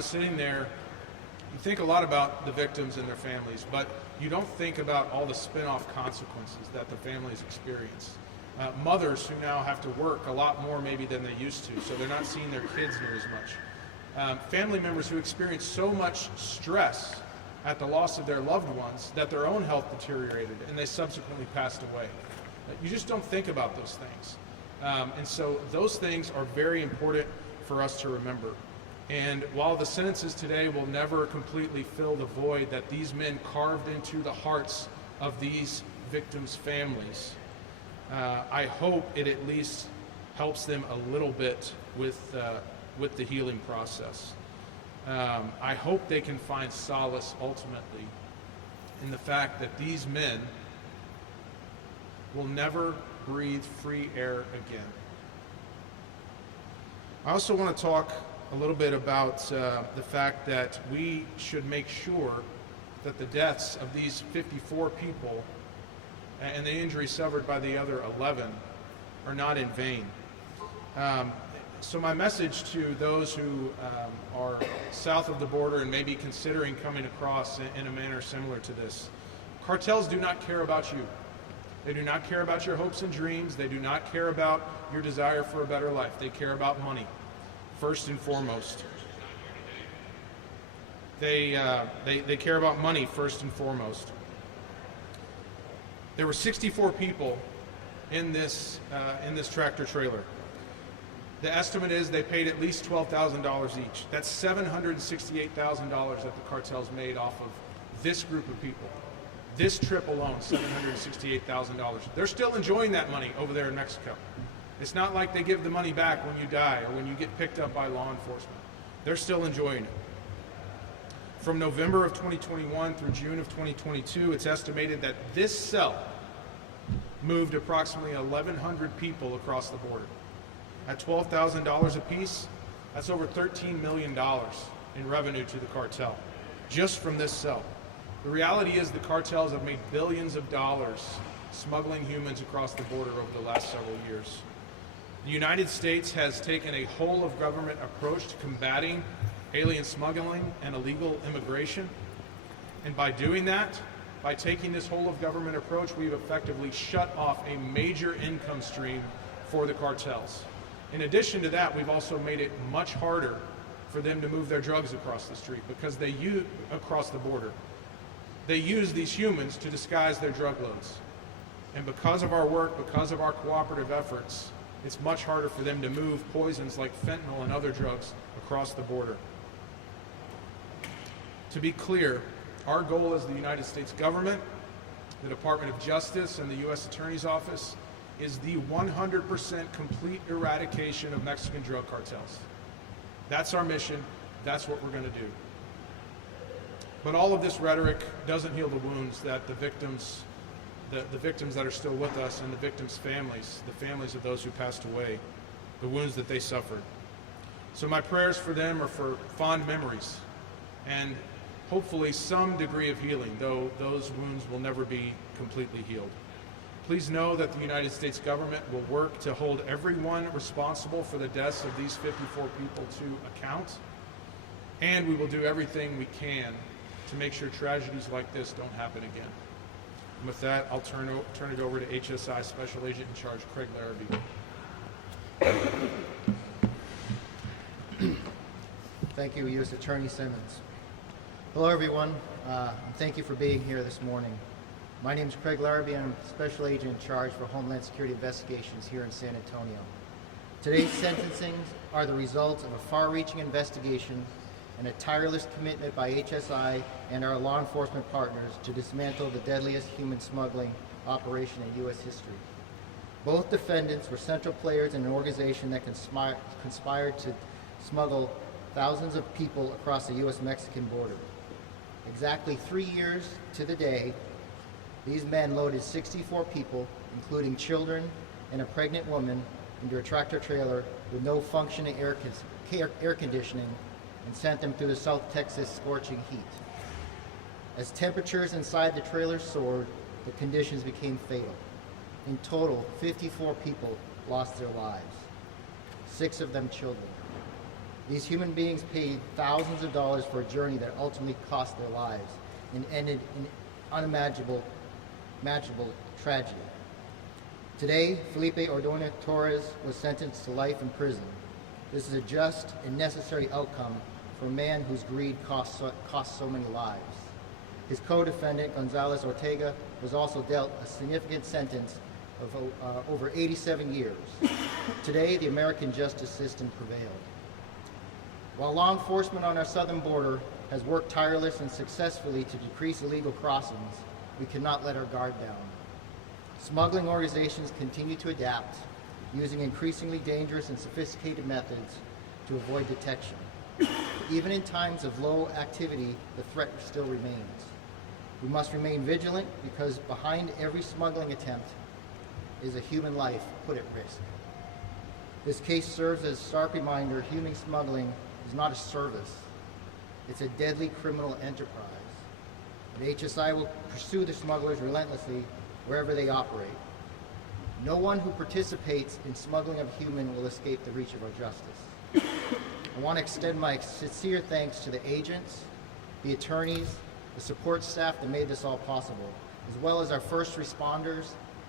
Sitting there, you think a lot about the victims and their families, but you don't think about all the spin-off consequences that the families experience. Mothers who now have to work a lot more maybe than they used to, so they're not seeing their kids near as much. Family members who experience so much stress at the loss of their loved ones that their own health deteriorated and they subsequently passed away. You just don't think about those things. And so those things are very important for us to remember. And while the sentences today will never completely fill the void that these men carved into the hearts of these victims' families, I hope it at least helps them a little bit with the healing process. I hope they can find solace ultimately in the fact that these men will never breathe free air again. I also want to talk a little bit about the fact that we should make sure that the deaths of these 54 people and the injuries suffered by the other 11 are not in vain. So my message to those who are south of the border and maybe considering coming across in a manner similar to this: cartels do not care about you. They do not care about your hopes and dreams. They do not care about your desire for a better life. They care about money, first and foremost. They care about money first and foremost. There were 64 people in this tractor trailer. The estimate is they paid at least $12,000 each. That's $768,000 that the cartels made off of this group of people. This trip alone, $768,000. They're still enjoying that money over there in Mexico. It's not like they give the money back when you die or when you get picked up by law enforcement. They're still enjoying it. From November of 2021 through June of 2022, it's estimated that this cell moved approximately 1,100 people across the border. At $12,000 apiece, that's over $13 million in revenue to the cartel, just from this cell. The reality is the cartels have made billions of dollars smuggling humans across the border over the last several years. The United States has taken a whole-of-government approach to combating alien smuggling and illegal immigration. And by doing that, by taking this whole-of-government approach, we've effectively shut off a major income stream for the cartels. In addition to that, we've also made it much harder for them to move their drugs across the street because they use across the border. They use these humans to disguise their drug loads. And because of our work, because of our cooperative efforts, it's much harder for them to move poisons like fentanyl and other drugs across the border. To be clear, our goal as the United States government, the Department of Justice, and the U.S. Attorney's Office is the 100% complete eradication of Mexican drug cartels. That's our mission. That's what we're going to do. But all of this rhetoric doesn't heal the wounds that the victims that are still with us and the victims' families, the families of those who passed away, the wounds that they suffered. So my prayers for them are for fond memories and hopefully some degree of healing, though those wounds will never be completely healed. Please know that the United States government will work to hold everyone responsible for the deaths of these 54 people to account, and we will do everything we can to make sure tragedies like this don't happen again. And with that, I'll turn it over to HSI Special Agent in Charge, Craig Larby. Thank you, U.S. Attorney Simmons. Hello, everyone. And thank you for being here this morning. My name is Craig Larby, and I'm Special Agent in Charge for Homeland Security Investigations here in San Antonio. Today's sentencings are the results of a far-reaching investigation and a tireless commitment by HSI and our law enforcement partners to dismantle the deadliest human smuggling operation in U.S. history. Both defendants were central players in an organization that conspired to smuggle thousands of people across the U.S.-Mexican border. Exactly 3 years to the day, these men loaded 64 people, including children and a pregnant woman, into a tractor trailer with no functioning air conditioning and sent them through the South Texas scorching heat. As temperatures inside the trailer soared, the conditions became fatal. In total, 54 people lost their lives, 6 of them children. These human beings paid thousands of dollars for a journey that ultimately cost their lives and ended in unimaginable tragedy. Today, Felipe Ordonez Torres was sentenced to life in prison. This is a just and necessary outcome for a man whose greed cost so many lives. His co-defendant, Gonzalez Ortega, was also dealt a significant sentence of over 87 years. Today, the American justice system prevailed. While law enforcement on our southern border has worked tirelessly and successfully to decrease illegal crossings, we cannot let our guard down. Smuggling organizations continue to adapt, using increasingly dangerous and sophisticated methods to avoid detection. Even in times of low activity, the threat still remains. We must remain vigilant because behind every smuggling attempt is a human life put at risk. This case serves as a stark reminder human smuggling is not a service. It's a deadly criminal enterprise. And HSI will pursue the smugglers relentlessly wherever they operate. No one who participates in smuggling of a human will escape the reach of our justice. I want to extend my sincere thanks to the agents, the attorneys, the support staff that made this all possible, as well as our first responders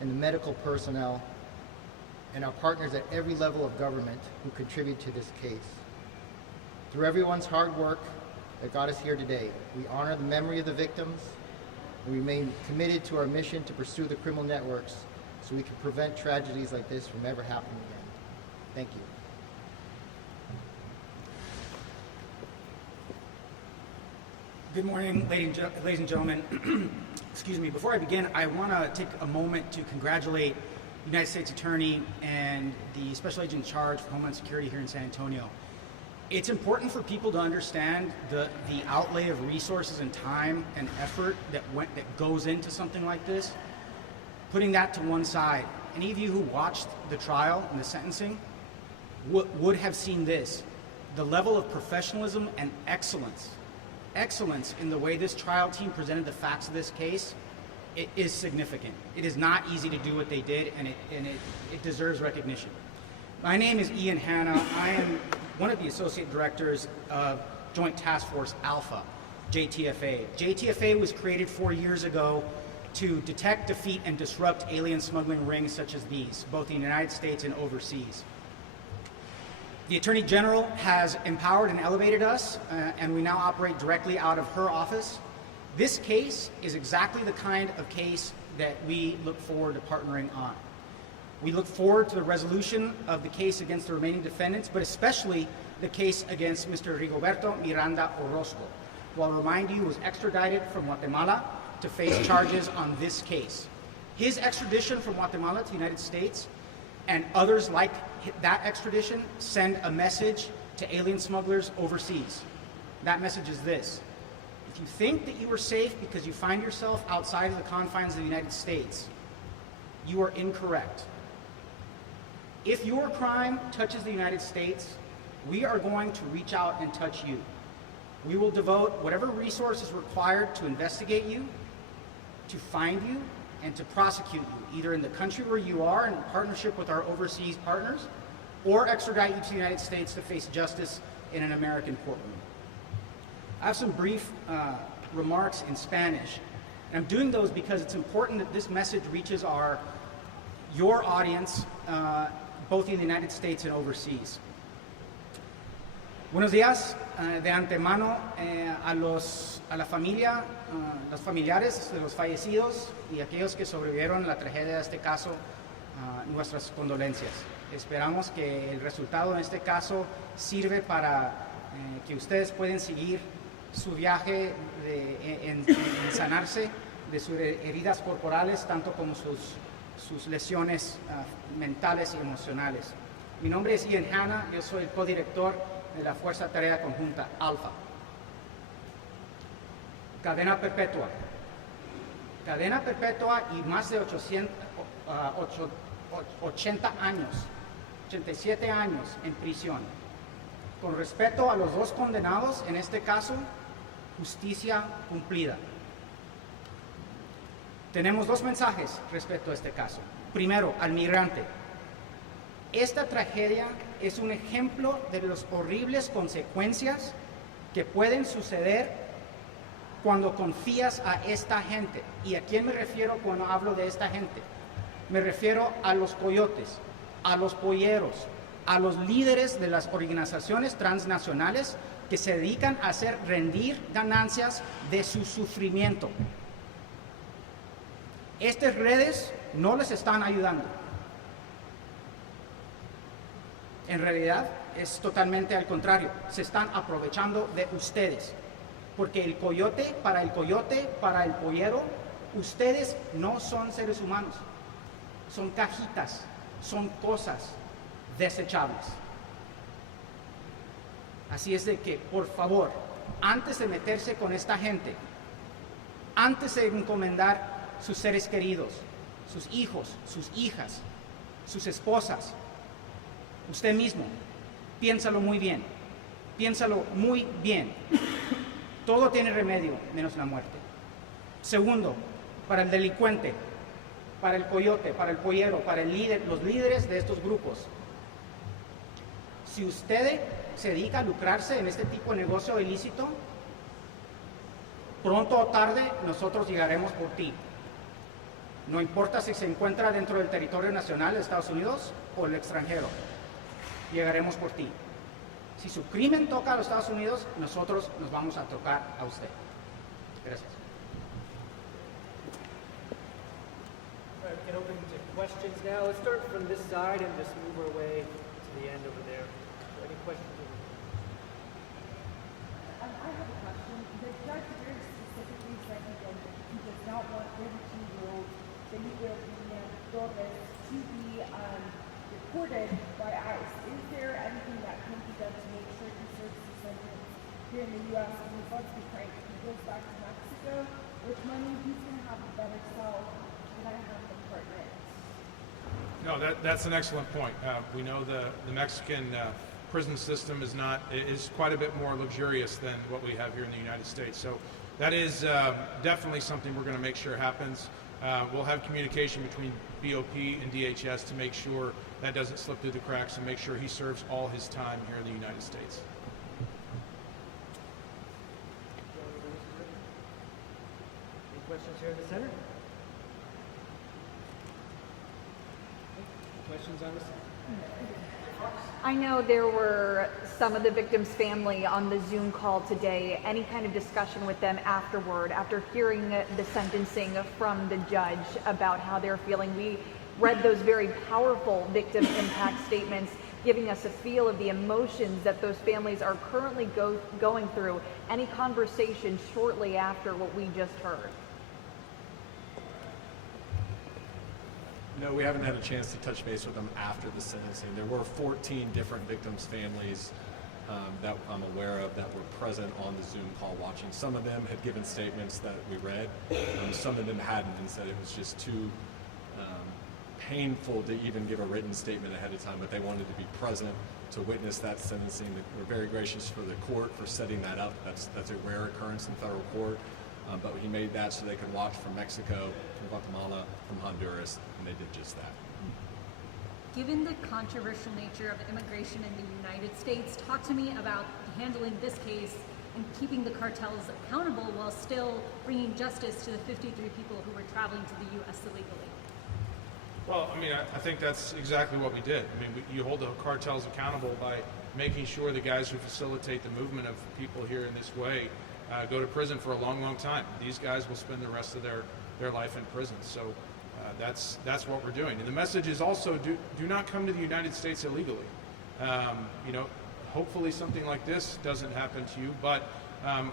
and the medical personnel and our partners at every level of government who contribute to this case. Through everyone's hard work that got us here today, we honor the memory of the victims and remain committed to our mission to pursue the criminal networks so we can prevent tragedies like this from ever happening again. Thank you. Good morning, ladies and gentlemen. Excuse me. Before I begin, I want to take a moment to congratulate the United States Attorney and the Special Agent in Charge for Homeland Security here in San Antonio. It's important for people to understand the outlay of resources and time and effort that goes into something like this. Putting that to one side, any of you who watched the trial and the sentencing would have seen this. The level of professionalism and excellence in the way this trial team presented the facts of this case, it is significant. It is not easy to do what they did, and it deserves recognition. My name is Ian Hanna. I am one of the associate directors of Joint Task Force Alpha, JTFA. JTFA was created 4 years ago to detect, defeat, and disrupt alien smuggling rings such as these, both in the United States and overseas. The Attorney General has empowered and elevated us, and we now operate directly out of her office. This case is exactly the kind of case that we look forward to partnering on. We look forward to the resolution of the case against the remaining defendants, but especially the case against Mr. Rigoberto Miranda Orozco, who I'll remind you was extradited from Guatemala to face charges on this case. His extradition from Guatemala to the United States and others like that extradition send a message to alien smugglers overseas. That message is this: if you think that you are safe because you find yourself outside of the confines of the United States, you are incorrect. If your crime touches the United States, we are going to reach out and touch you. We will devote whatever resources required to investigate you, to find you, and to prosecute you, either in the country where you are in partnership with our overseas partners, or extradite you to the United States to face justice in an American courtroom. I have some brief remarks in Spanish, and I'm doing those because it's important that this message reaches your audience, both in the United States and overseas. Buenos días de antemano a la familia, los familiares de los fallecidos y aquellos que sobrevivieron a la tragedia de este caso, nuestras condolencias. Esperamos que el resultado en este caso sirve para que ustedes puedan seguir su viaje en sanarse de sus heridas corporales, tanto como sus lesiones mentales y emocionales. Mi nombre es Ian Hanna, yo soy el codirector de la Fuerza Tarea Conjunta Alfa. Cadena perpetua. Cadena perpetua y más de 80 años, 87 años en prisión. Con respecto a los dos condenados, en este caso, justicia cumplida. Tenemos dos mensajes respecto a este caso. Primero, al migrante. Esta tragedia es un ejemplo de las horribles consecuencias que pueden suceder cuando confías a esta gente. ¿Y a quién me refiero cuando hablo de esta gente? Me refiero a los coyotes, a los polleros, a los líderes de las organizaciones transnacionales que se dedican a hacer rendir ganancias de su sufrimiento. Estas redes no les están ayudando. En realidad es totalmente al contrario, se están aprovechando de ustedes. Porque el coyote, para el pollero, ustedes no son seres humanos, son cajitas, son cosas desechables. Así es de que, por favor, antes de meterse con esta gente, antes de encomendar sus seres queridos, sus hijos, sus hijas, sus esposas, usted mismo, piénsalo muy bien, piénsalo muy bien. Todo tiene remedio, menos la muerte. Segundo, para el delincuente, para el coyote, para el pollero, para el líder, los líderes de estos grupos. Si usted se dedica a lucrarse en este tipo de negocio ilícito, pronto o tarde nosotros llegaremos por ti. No importa si se encuentra dentro del territorio nacional de Estados Unidos o el extranjero, llegaremos por ti. Si su crimen toca a los Estados Unidos, nosotros nos vamos a tocar a usted. Gracias. All right, we can open to questions now. Let's start from this side and just move our way to the end over there. Any questions? I have a question. The judge very specifically said he does not want 32-year-old Benito Torres to be deported by ICE. Is there anything that can be done to make sure he serves his sentence here in the U.S.? Because let's be frank, he goes back to Mexico with money, he's going to have a better self than I have the partner. No, that's an excellent point. We know the Mexican prison system is quite a bit more luxurious than what we have here in the United States. So that is definitely something we're going to make sure happens. We'll have communication between BOP and DHS to make sure that doesn't slip through the cracks and make sure he serves all his time here in the United States. Any questions here in the center? Questions on this? I know there were some of the victims' family on the Zoom call today. Any kind of discussion with them afterward, after hearing the sentencing from the judge about how they're feeling? We read those very powerful victim impact statements, giving us a feel of the emotions that those families are currently going through. Any conversation shortly after what we just heard? No, we haven't had a chance to touch base with them after the sentencing. There were 14 different victims' families that I'm aware of that were present on the Zoom call watching. Some of them had given statements that we read. Some of them hadn't and said it was just too painful to even give a written statement ahead of time, but they wanted to be present to witness that sentencing. We're very gracious for the court for setting that up. That's a rare occurrence in federal court. But he made that so they could watch from Mexico, from Guatemala, from Honduras, and they did just that. Given the controversial nature of immigration in the United States, talk to me about handling this case and keeping the cartels accountable while still bringing justice to the 53 people who were traveling to the U.S. illegally. Well, I mean, I think that's exactly what we did. I mean, you hold the cartels accountable by making sure the guys who facilitate the movement of people here in this way go to prison for a long, long time. These guys will spend the rest of their life in prison. So that's what we're doing. And the message is also do not come to the United States illegally. Hopefully something like this doesn't happen to you, but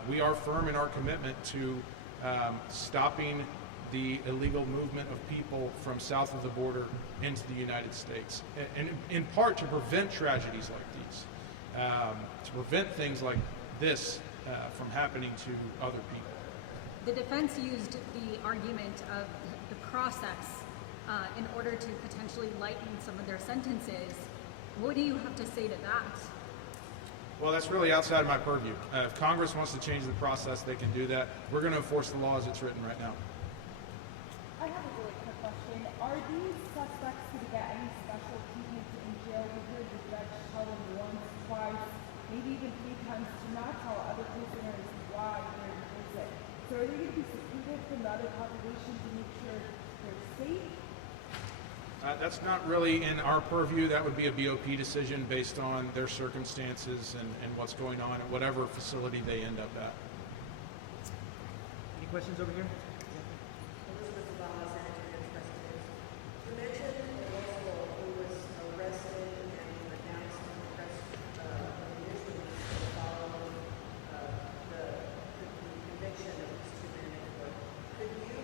we are firm in our commitment to stopping the illegal movement of people from south of the border into the United States, and in part to prevent tragedies like these, to prevent things like this from happening to other people. The defense used the argument of the process in order to potentially lighten some of their sentences. What do you have to say to that? Well, that's really outside of my purview. If Congress wants to change the process, they can do that. We're going to enforce the law as it's written right now. I have a really quick question. Are these suspects going to get any special treatment in jail maybe even 3 times to not tell other prisoners why they're in prison. So are they going to be secluded from the other population to make sure they're safe? That's not really in our purview. That would be a BOP decision based on their circumstances and what's going on at whatever facility they end up at. Any questions over here? You mentioned also who was arrested and announced in the press initially following the conviction of these 2 men in court. Could you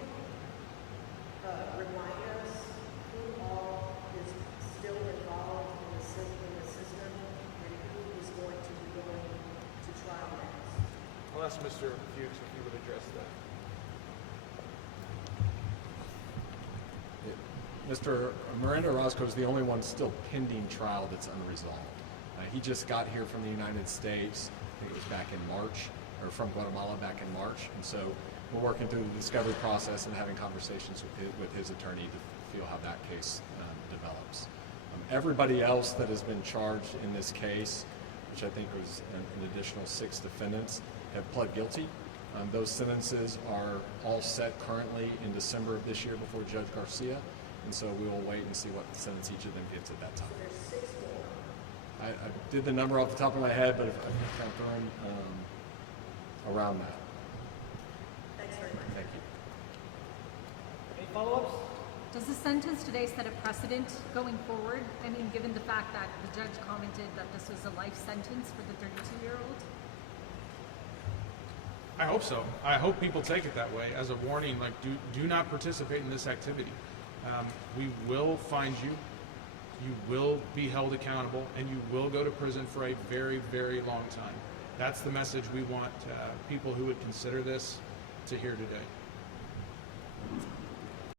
remind us who all is still involved in the system and who is going to be going to trial next? I'll ask Mr. Fuchs if he would address that. Mr. Miranda Orozco is the only one still pending trial that's unresolved. He just got here from the United States, I think it was back in March, or from Guatemala back in March, and so we're working through the discovery process and having conversations with his attorney to feel how that case develops. Everybody else that has been charged in this case, which I think was an additional 6 defendants, have pled guilty. Those sentences are all set currently in December of this year before Judge Garcia. And so we will wait and see what sentence each of them gets at that time. There's 6 more. I did the number off the top of my head, but if I can confirm around that. Thanks very much. Thank you. Any follow-ups? Does the sentence today set a precedent going forward? I mean, given the fact that the judge commented that this was a life sentence for the 32-year-old? I hope so. I hope people take it that way as a warning, like do not participate in this activity. We will find you, you will be held accountable, and you will go to prison for a very, very long time. That's the message we want people who would consider this to hear today.